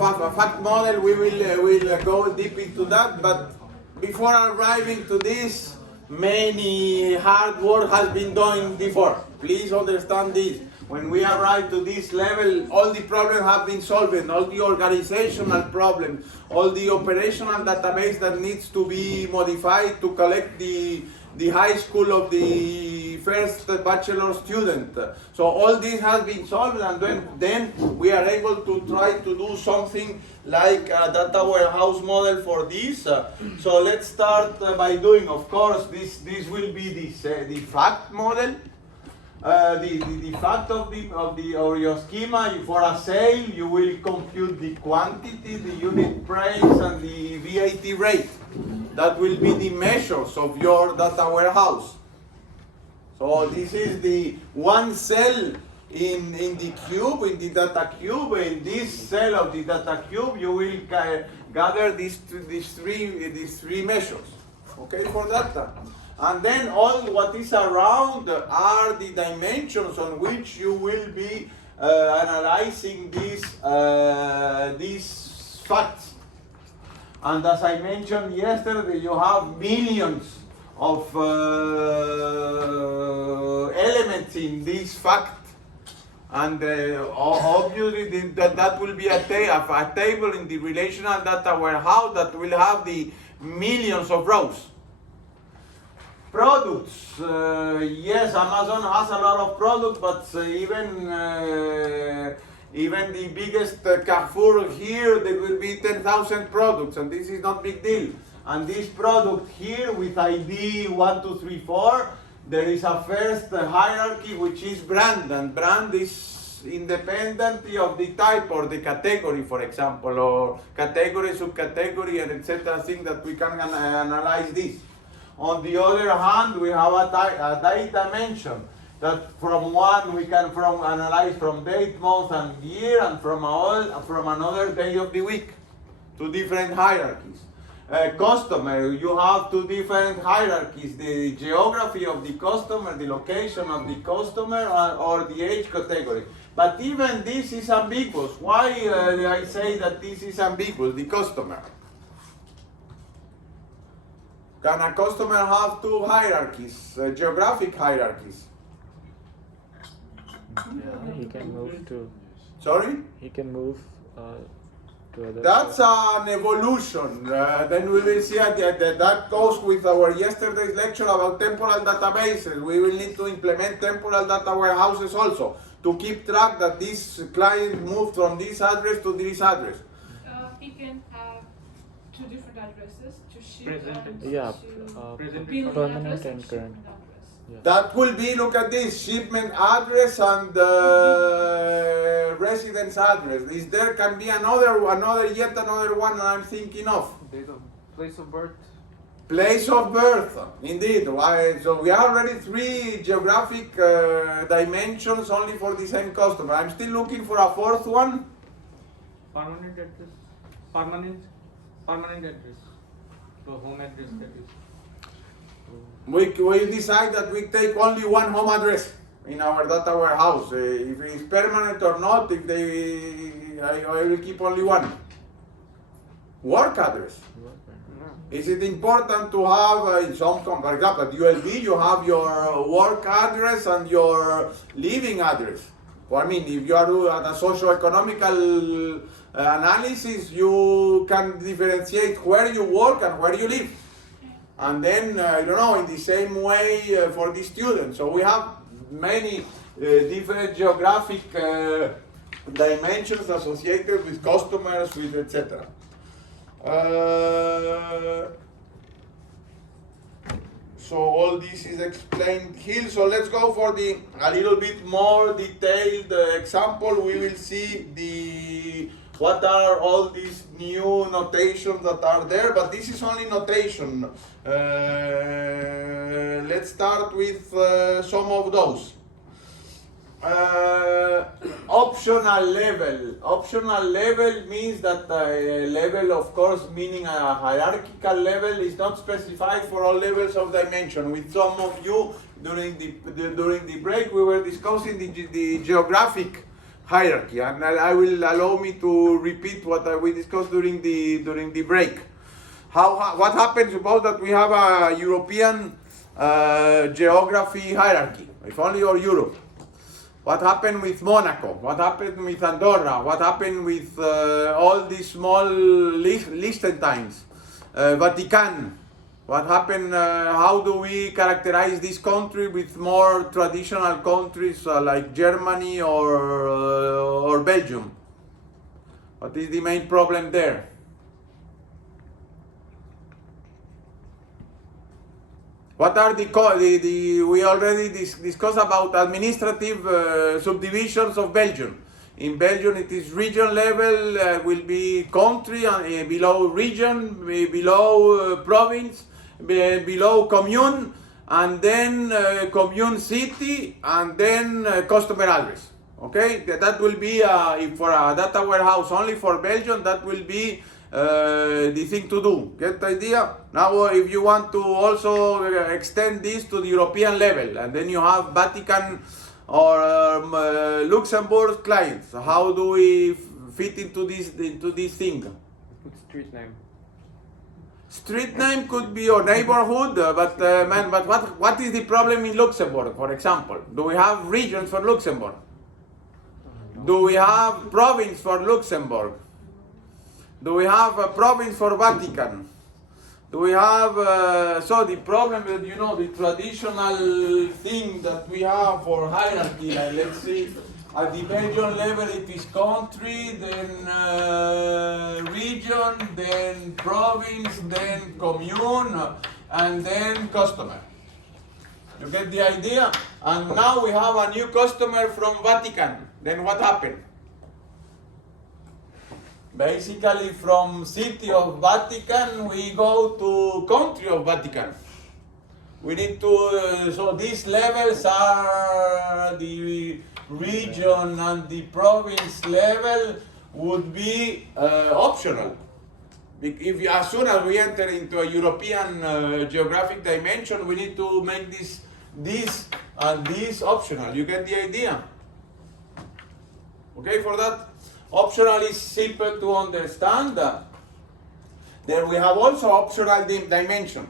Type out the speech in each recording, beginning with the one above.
of a fact model, we will go deep into that, but before arriving to this, many hard work has been done before. Please understand this. When we arrive to this level, all the problems have been solved, all the organizational problems, all the operational database that needs to be modified to collect the high school of the first bachelor student. So all this has been solved, and then we are able to try to do something like a data warehouse model for this. So let's start by doing, of course, this will be the fact model. The fact of your schema. For a sale, you will compute the quantity, the unit price, and the VAT rate. That will be the measures of your data warehouse. So this is the one cell in the cube, in the data cube. In this cell of the data cube, you will gather these three measures. Okay, for data. And then all what is around are the dimensions on which you will be analyzing these facts. And as I mentioned yesterday, you have millions of elements in this fact. And obviously that will be a table in the relational data warehouse that will have the millions of rows. Products, yes, Amazon has a lot of products, but even the biggest Carrefour here, there will be 10,000 products, and this is not big deal. And this product here with ID 1, 2, 3, 4, there is a first hierarchy which is brand, and brand is independently of the type or the category, for example, or category, subcategory, and etc. thing that we can analyze this. On the other hand, we have a date dimension that from one we can analyze from date, month, and year, and from another day of the week. Two different hierarchies. Customer, you have two different hierarchies: the geography of the customer, the location of the customer, or the age category. But even this is ambiguous. Why I say that this is ambiguous? The customer. Can a customer have two hierarchies, geographic hierarchies? Yeah, he can move to. Sorry? He can move to other. That's an evolution. Then we will see that goes with our yesterday's lecture about temporal databases. We will need to implement temporal data warehouses also to keep track that this client moved from this address to this address. He can have two different addresses to ship Present, and yeah, to billing permanent address and shipment current. address. Yeah. That will be, look at this, shipment address and residence address. There can be yet another one I'm thinking of. Place of birth. Place of birth, indeed. So we have already three geographic dimensions only for the same customer. I'm still looking for a fourth one. Permanent address. Permanent address. The home address, that is. We decide that we take only one home address in our data warehouse. If it's permanent or not, I will keep only one. Work address. Is it important to have in some, for example, at ULB you have your work address and your living address? Well, I mean, if you are at a socio-economical analysis, you can differentiate where you work and where you live. And then, in the same way for the students. So we have many different geographic dimensions associated with customers, with etc. So all this is explained here. So let's go for a little bit more detailed example. We will see what are all these new notations that are there, but this is only notation. Let's start with some of those. Optional level. Optional level means that level, of course, meaning a hierarchical level, is not specified for all levels of dimension. With some of you during the break, we were discussing the geographic hierarchy, and I will allow me to repeat what we discussed during the break. What happens? Suppose that we have a European geography hierarchy, if only or Europe. What happened with Monaco? What happened with Andorra? What happened with all these small Liechtensteins, Vatican? What happened? How do we characterize this country with more traditional countries like Germany or Belgium? What is the main problem there? What are we already discussed about administrative subdivisions of Belgium. In Belgium it is region level, will be country, below region, below province, below commune, and then commune city, and then customer address. Okay, that will be, if for a data warehouse only for Belgium, that will be the thing to do. Get the idea? Now if you want to also extend this to the European level, and then you have Vatican or Luxembourg clients, how do we fit into this thing? Put street name. Street name could be your neighborhood, but what is the problem in Luxembourg, for example? Do we have regions for Luxembourg? Do we have province for Luxembourg? Do we have a province for Vatican? Do we have, so the problem is, you know, the traditional thing that we have for hierarchy, like let's see, at the Belgian level it is country, then region, then province, then commune, and then customer. You get the idea? And now we have a new customer from Vatican. Then what happened? Basically from city of Vatican we go to country of Vatican. We need to, so these levels are the region and the province level would be optional. If as soon as we enter into a European geographic dimension, we need to make this and this optional. You get the idea? Okay, for that? Optional is simple to understand. Then we have also optional dimension.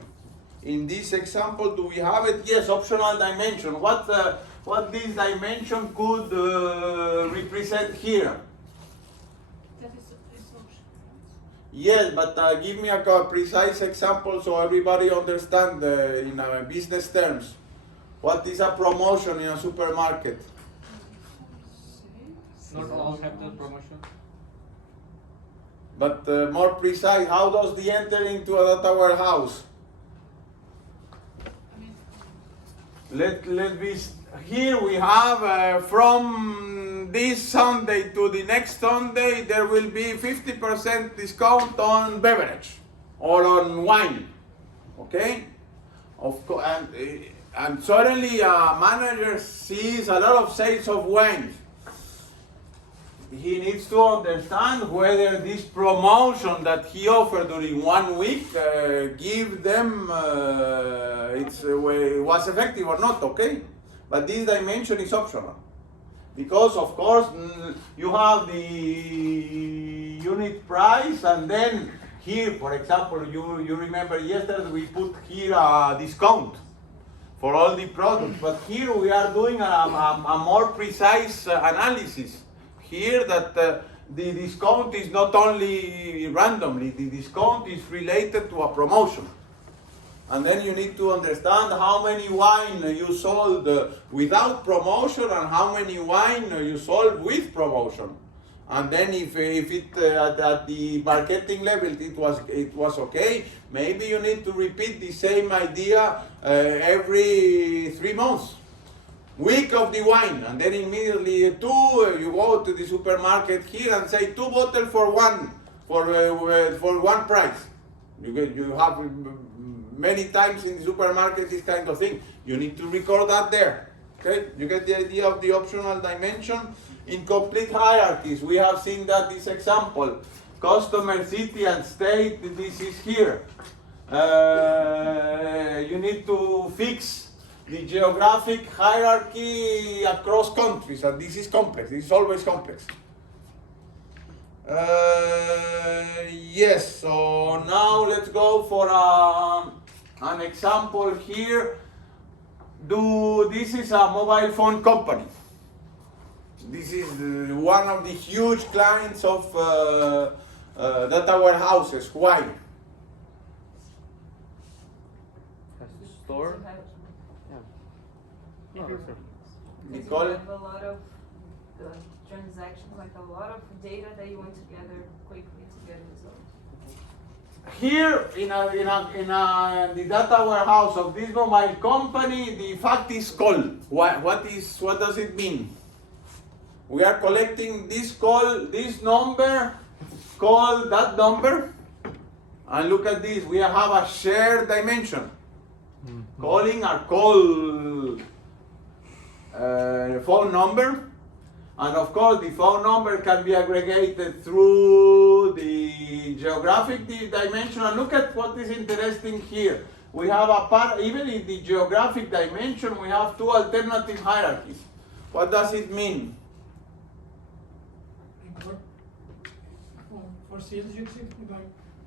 In this example, do we have it? Yes, optional dimension. What this dimension could represent here? That is option. Yes, but give me a precise example so everybody understand in business terms. What is a promotion in a supermarket? Not all have the promotion. But more precise, how does the enter into a data warehouse? Let be, here we have from this Sunday to the next Sunday, there will be 50% discount on beverage or on wine. Okay? Of course, and suddenly a manager sees a lot of sales of wine. He needs to understand whether this promotion that he offered during 1 week give them it was effective or not, okay? But this dimension is optional. Because of course you have the unit price, and then here, for example, you remember yesterday we put here a discount for all the products, but here we are doing a more precise analysis. Here that the discount is not only randomly, the discount is related to a promotion. And then you need to understand how many wine you sold without promotion and how many wine you sold with promotion. And then if it at the marketing level it was okay, maybe you need to repeat the same idea every 3 months. Week of the wine, and then immediately you go to the supermarket here and say 2 bottles for one price. You have many times in the supermarket this kind of thing. You need to record that there. Okay, you get the idea of the optional dimension. In complete hierarchies, we have seen that this example, customer, city, and state. This is here. You need to fix the geographic hierarchy across countries, and this is complex. This is always complex. Yes. So now let's go for an example here. This is a mobile phone company. This is one of the huge clients of data warehouses. Why? Has a store? Yeah. Because Nicole? you have a lot of transactions, like a lot of data that you want to gather quickly to get results. Here in the data warehouse of this mobile company, the fact is call. What does it mean? We are collecting this number, call that number, and look at this. We have a shared dimension. Calling our call phone number, and of course the phone number can be aggregated through the geographic dimension. And look at what is interesting here. We have even in the geographic dimension, we have two alternative hierarchies. What does it mean? For sales execs,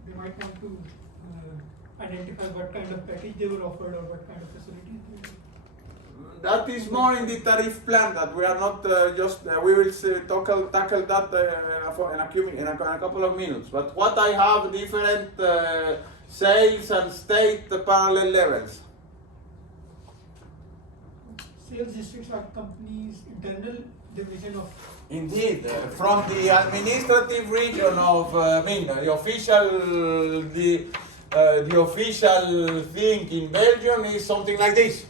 they might want to identify what kind of package they were offered or what kind of facilities they were. That is more in the tariff plan that we are not we will tackle that in a couple of minutes. But what I have different sales and state parallel levels. Sales districts are companies' internal division of. Indeed, from the administrative region of the official thing in Belgium is something like this.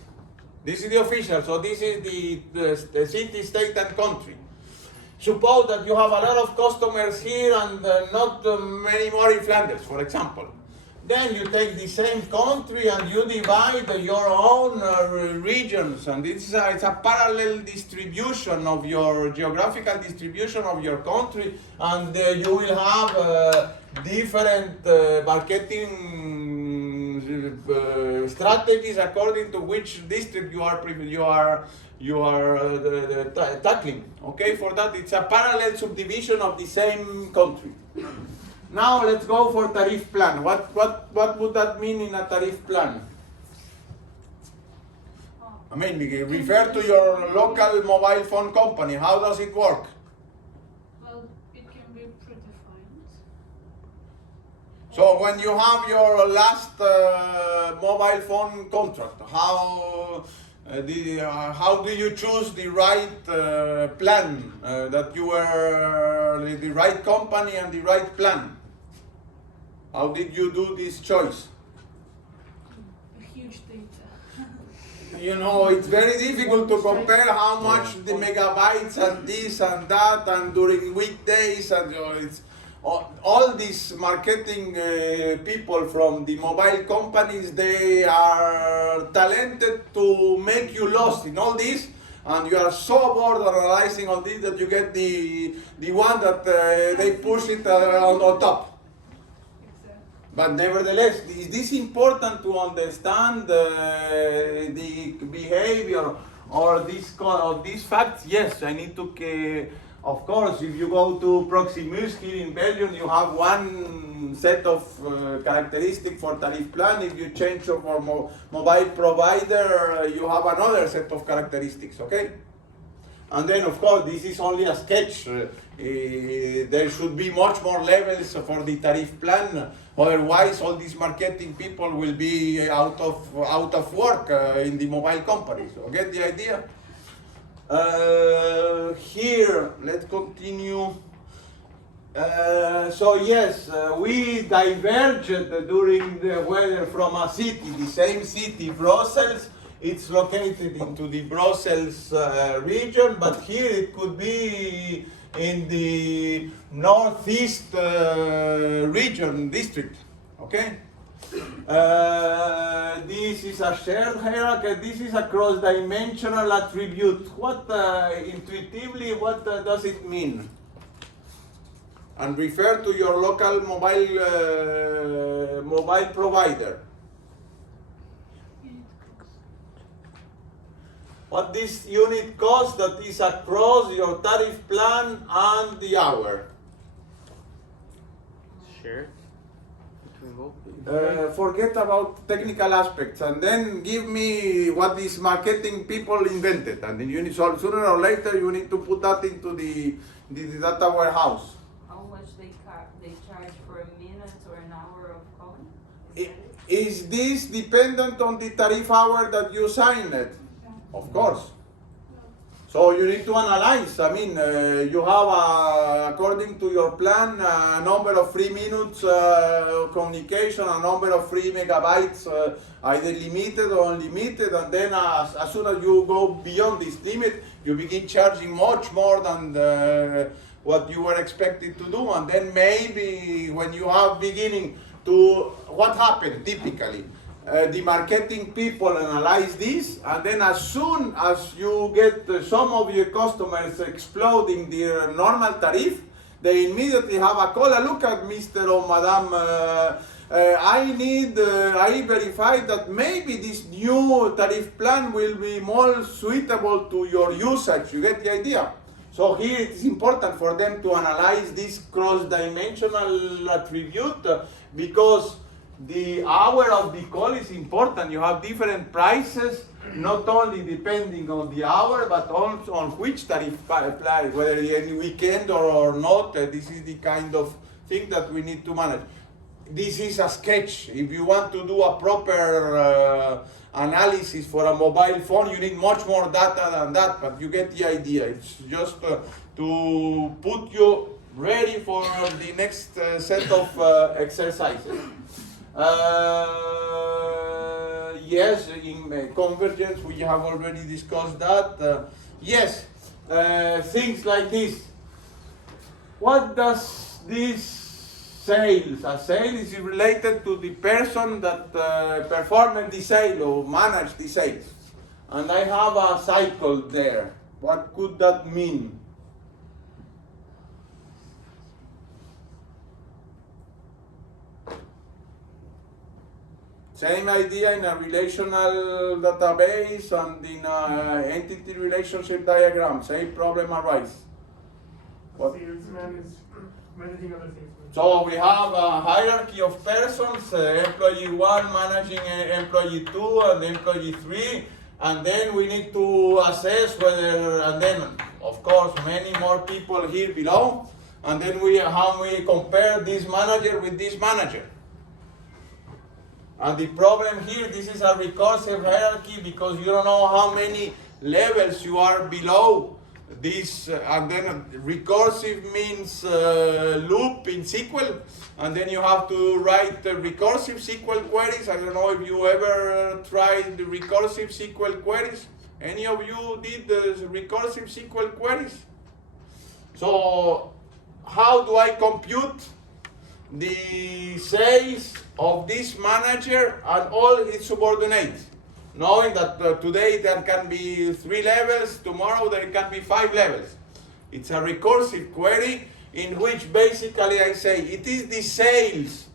This is the official, so this is the city, state, and country. Suppose that you have a lot of customers here and not many more in Flanders, for example. Then you take the same country and you divide your own regions, and it's a parallel distribution of your geographical distribution of your country, and you will have different marketing strategies according to which district you are tackling. Okay, for that it's a parallel subdivision of the same country. Now let's go for tariff plan. What would that mean in a tariff plan? I mean, refer to your local mobile phone company. How does it work? Well, it can be predefined. So when you have your last mobile phone contract, how do you choose the right plan, that you were the right company and the right plan? How did you do this choice? Huge data. You know, it's very difficult to compare how much the megabytes and this and that and during weekdays, and it's all these marketing people from the mobile companies, they are talented to make you lost in all this, and you are so bored of analyzing all this that you get the one that they push it on top. But nevertheless, it is important to understand the behavior or these facts. Yes, I need to. Of course, if you go to Proximus here in Belgium, you have one set of characteristics for tariff plan. If you change for mobile provider, you have another set of characteristics. Okay. And then, of course, this is only a sketch. There should be much more levels for the tariff plan. Otherwise, all these marketing people will be out of work in the mobile companies. So get the idea? Here, let's continue. So yes, we diverged during the weather from a city, the same city, Brussels. It's located into the Brussels region, but here it could be in the northeast region district. Okay. This is a shared hierarchy. This is a cross-dimensional attribute. What intuitively, what does it mean? And refer to your local mobile provider. what this unit cost that is across your tariff plan and the hour. Shared between both. Forget about technical aspects and then give me what these marketing people invented, and then you need, so sooner or later you need to put that into the data warehouse. How much they charge for a minute or an hour of calling? Is this dependent on the tariff hour that you signed? Of course. So you need to analyze. I mean, you have, according to your plan, a number of free minutes communication, a number of free megabytes, either limited or unlimited, and then as soon as you go beyond this limit, you begin charging much more than what you were expected to do. And then maybe when you have beginning to, what happened typically? The marketing people analyze this, and then as soon as you get some of your customers exploding their normal tariff, they immediately have a call. Look at Mr. or Madam, I verified that maybe this new tariff plan will be more suitable to your usage. You get the idea? So here it is important for them to analyze this cross-dimensional attribute, because the hour of the call is important. You have different prices, not only depending on the hour, but also on which tariff apply, whether any weekend or not. This is the kind of thing that we need to manage. This is a sketch. If you want to do a proper analysis for a mobile phone, you need much more data than that, but you get the idea. It's just to put you ready for the next set of exercises. Yes, in convergence we have already discussed that. Yes, things like this. What does this sales? A sale is related to the person that performed the sale or managed the sales. And I have a cycle there. What could that mean? Same idea in a relational database and in an entity relationship diagram. Same problem arises. What? Salesman is managing other salesmen. So we have a hierarchy of persons, employee 1 managing employee 2 and employee 3, and then we need to assess whether, and then of course many more people here below, and then how we compare this manager with this manager. And the problem here, this is a recursive hierarchy because you don't know how many levels you are below this. And then recursive means loop in SQL. And then you have to write recursive SQL queries. I don't know if you ever tried the recursive SQL queries. Any of you did the recursive SQL queries? So how do I compute the sales of this manager and all its subordinates, knowing that today there can be 3 levels, tomorrow there can be 5 levels. It's a recursive query in which basically I say it is the sales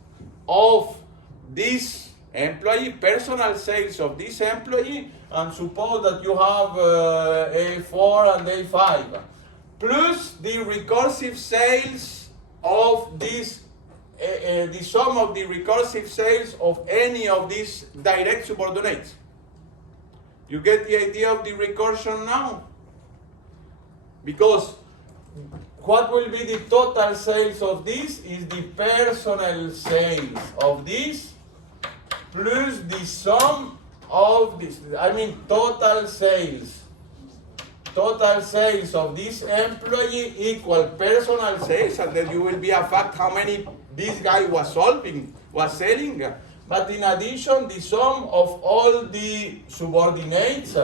of this employee, personal sales of this employee, and suppose that you have A4 and A5, plus the recursive sales of this the sum of the recursive sales of any of these direct subordinates. You get the idea of the recursion now? Because what will be the total sales of this is the personal sales of this plus the sum of this. I mean total sales. Total sales of this employee equal personal sales, and then you will be a fact how many this guy was selling. But in addition, the sum of all the subordinates,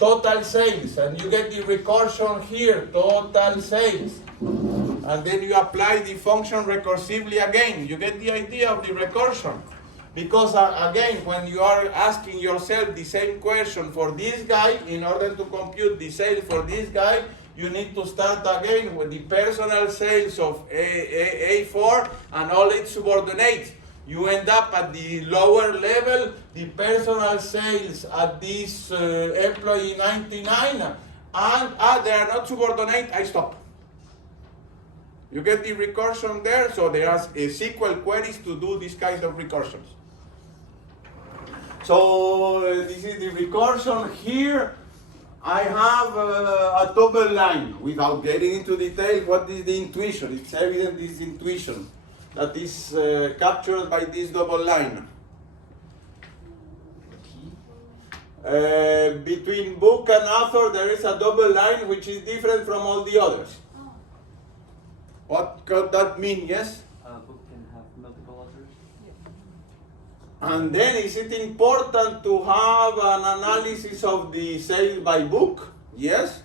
total sales, and you get the recursion here, total sales. And then you apply the function recursively again. You get the idea of the recursion. Because again, when you are asking yourself the same question for this guy, in order to compute the sale for this guy, you need to start again with the personal sales of A4 and all its subordinates. you end up at the lower level, the personal sales at this employee 99, and they are not subordinate, I stop. You get the recursion there, so there are SQL queries to do this kind of recursions. So this is the recursion. Here I have a double line. Without getting into detail, what is the intuition? It's evident this intuition that is captured by this double line. Between book and author there is a double line which is different from all the others. What could that mean, yes? A book can have multiple authors. And then is it important to have an analysis of the sales by book? Yes.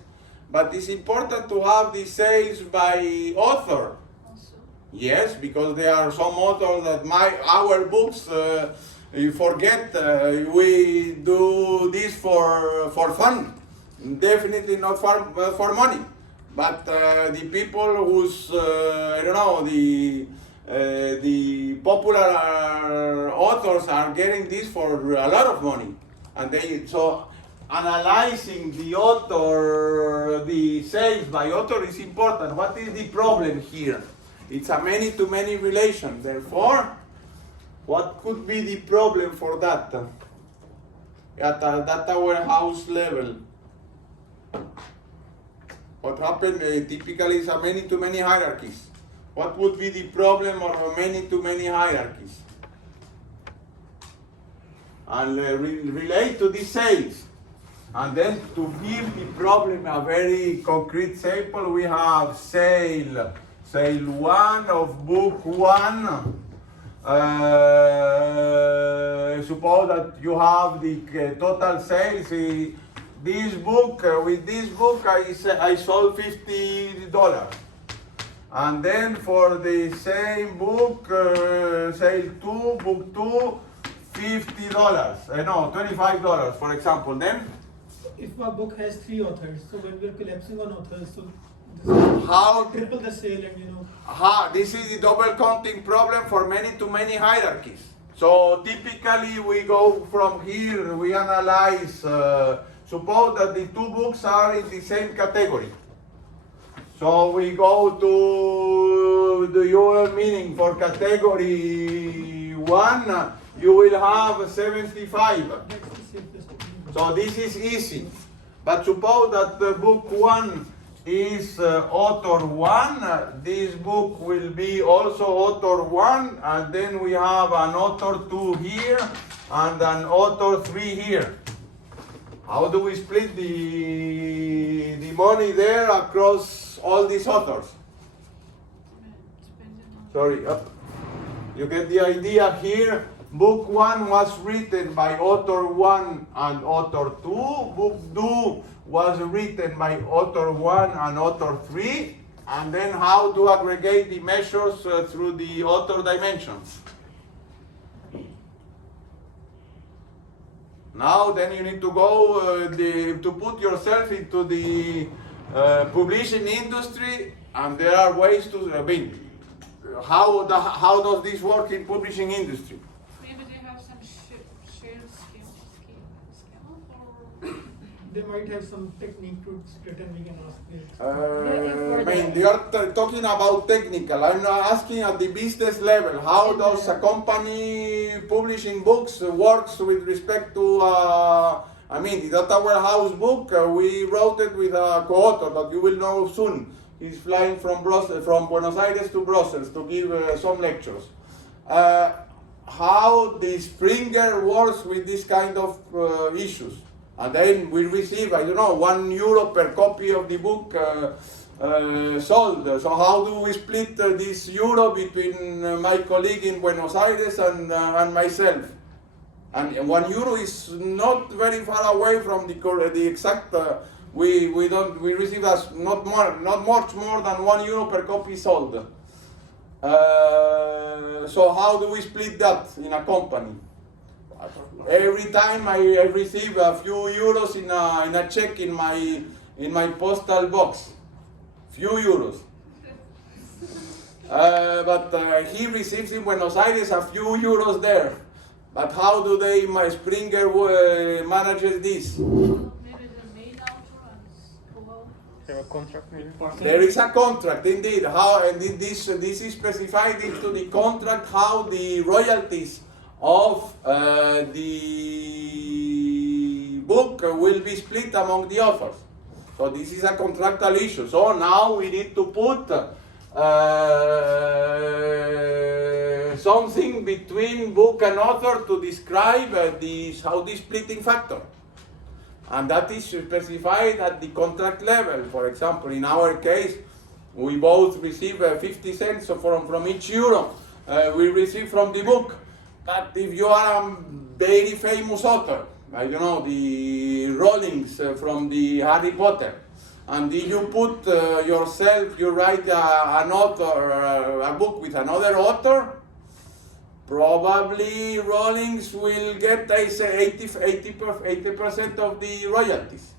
But it's important to have the sales by author. Yes, because there are some authors that our books, you forget, we do this for fun. Definitely not for money. But the people whose, I don't know, the popular authors are getting this for a lot of money. And so analyzing the author, the sales by author is important. What is the problem here? It's a many-to-many relation. Therefore, what could be the problem for that at a data warehouse level? What happens typically is a many-to-many hierarchies. What would be the problem of a many-to-many hierarchies? And relate to the sales. And then to give the problem a very concrete sample, we have sale 1 of book 1. Suppose that you have the total sales. This book, with this book, I sold $50. And then for the same book, sale 2, book 2, $50. No, $25, for example. Then If a book has 3 authors, so when we're collapsing on authors, so this how triple the sale and this is the double counting problem for many-to-many hierarchies. So typically we go from here, we analyze. Suppose that the 2 books are in the same category. So we go to the UL meaning for category 1, you will have 75. that's the safest. So this is easy. But suppose that the book 1 is author 1, this book will be also author 1, and then we have an author 2 here and an author 3 here. How do we split the money there across all these authors? Sorry, you get the idea here. Book 1 was written by author 1 and author 2. Book 2 was written by author 1 and author 3. And then how to aggregate the measures through the author dimensions. Now then you need to go to put yourself into the publishing industry, and there are ways to, how does this work in publishing industry? Maybe they have some shared schema or They might have some technique to split and we can ask them. They are talking about technical. I'm not asking at the business level. How does a company publishing books works with respect to, the data warehouse book? We wrote it with a co-author that you will know soon. He's flying from Buenos Aires to Brussels to give some lectures. How the Springer works with this kind of issues. And then we receive, €1 per copy of the book sold. So how do we split this euro between my colleague in Buenos Aires and myself? And €1 is not very far away from the exact. We receive as not much more than €1 per copy sold. So how do we split that in a company? Every time I receive a few euros in a check in my postal box, few euros. but he receives in Buenos Aires a few euros there. But how do they, Springer manages this? Maybe the main author and co-author. Have a contract maybe? There is a contract indeed. How and this is specified into the contract how the royalties of the book will be split among the authors. So this is a contractual issue. So now we need to put something between book and author to describe how the splitting factor. And that is specified at the contract level. For example, in our case, we both receive 50 cents from each euro we receive from the book. But if you are a very famous author, like the Rollings from the Harry Potter, and if you put yourself, you write a book with another author, probably Rollings will get, I say, 80% of the royalties.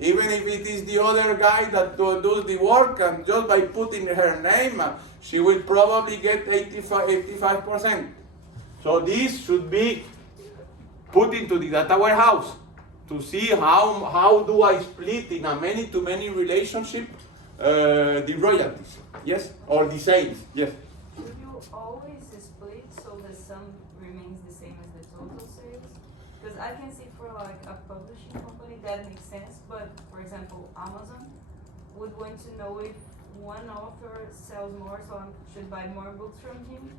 Even if it is the other guy that does the work, and just by putting her name, she will probably get 85%. So this should be put into the data warehouse to see how do I split in a many-to-many relationship the royalties, yes, or the sales, yes. Should you always split so the sum remains the same as the total sales? Because I can see for like a publishing company that makes sense, but for example, Amazon would want to know if one author sells more, so I should buy more books from him,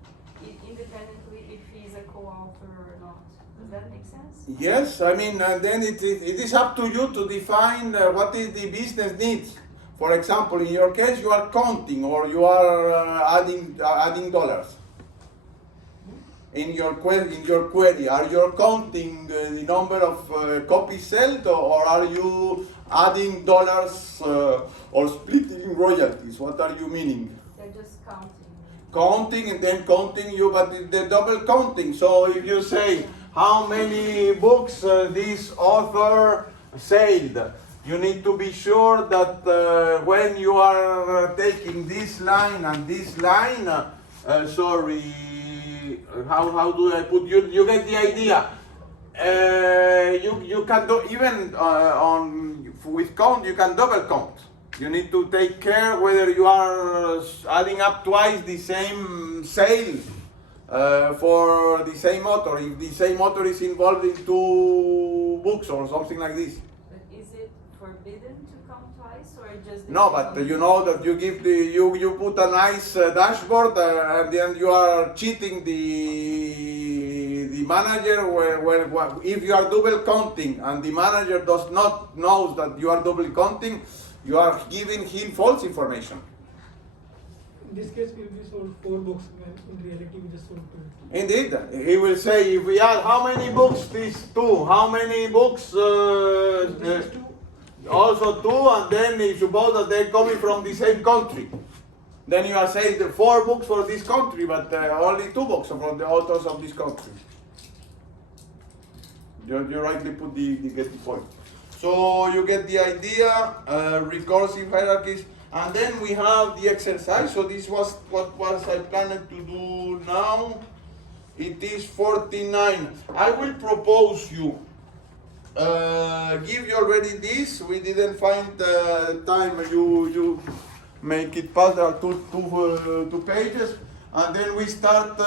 independently if he's a co-author or not. Does that make sense? Yes, I mean, then it is up to you to define what is the business needs. For example, in your case, you are counting or you are adding dollars. In your query, are you counting the number of copies sold, or are you adding dollars or splitting royalties? What are you meaning? They're just counting. Counting and then counting you, but the double counting. So if you say how many books this author sold, you need to be sure that when you are taking this line and this line, how do I put you? You get the idea. You can do even with count. You can double count. You need to take care whether you are adding up twice the same sale for the same author. If the same author is involved in two books or something like this. But is it forbidden to count twice, or just? No, but you know that you give you put a nice dashboard and then you are cheating the manager where if you are double counting and the manager does not know that you are double counting, you are giving him false information. In this case, we will be sold 4 books, when in reality we just sold 2. Indeed, he will say if we add how many books these 2, how many books This is 2. also 2, and then if suppose that they're coming from the same country, then you are saying the 4 books for this country, but only 2 books from the authors of this country. You rightly put get the point. So you get the idea, recursive hierarchies, and then we have the exercise. So this was what was I planned to do now. It is 49. I will propose you. Give you already this. We didn't find time. You make it past two pages, and then we start.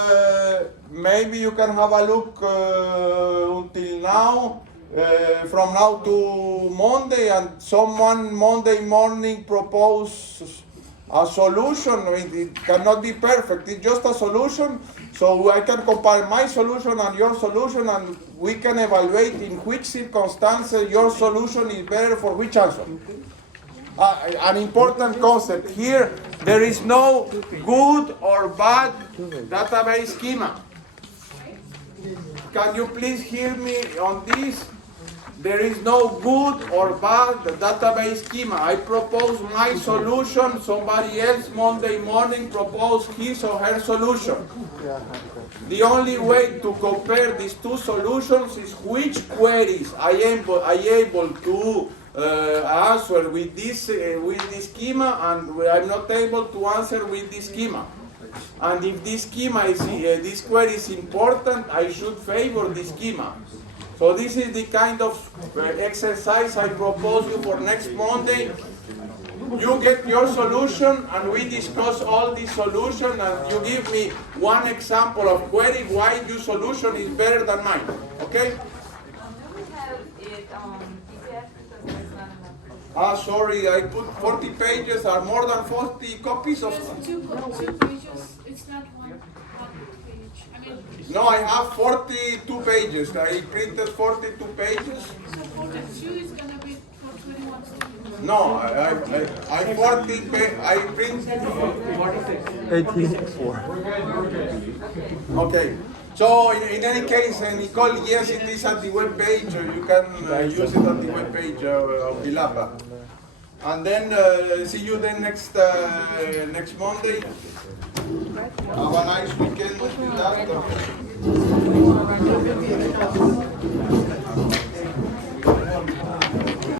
Maybe you can have a look until now. From now to Monday, and someone Monday morning propose a solution. It cannot be perfect. It's just a solution. So I can compare my solution and your solution, and we can evaluate in which circumstances your solution is better for which answer. An important concept here, there is no good or bad database schema. Can you please hear me on this? There is no good or bad database schema. I propose my solution, somebody else Monday morning propose his or her solution. The only way to compare these two solutions is which queries I am able to answer with this schema, and I'm not able to answer with this schema. And if this schema is, this query is important, I should favor this schema. So this is the kind of exercise I propose you for next Monday. You get your solution and we discuss all the solution and you give me one example of query why your solution is better than mine. Okay? Do we have it on PDF because there's not enough? Sorry, I put 40 pages or more than 40 copies of. There's two pages, it's not one page. I mean, No, I have 42 pages. I printed 42 pages. so 42 is gonna be for 21 students. No, I print. 84. Okay. So in any case, Nicole, yes, it is at the web page. You can use it at the web page of Vilapa. And then see you then next Monday. Have a nice weekend with that.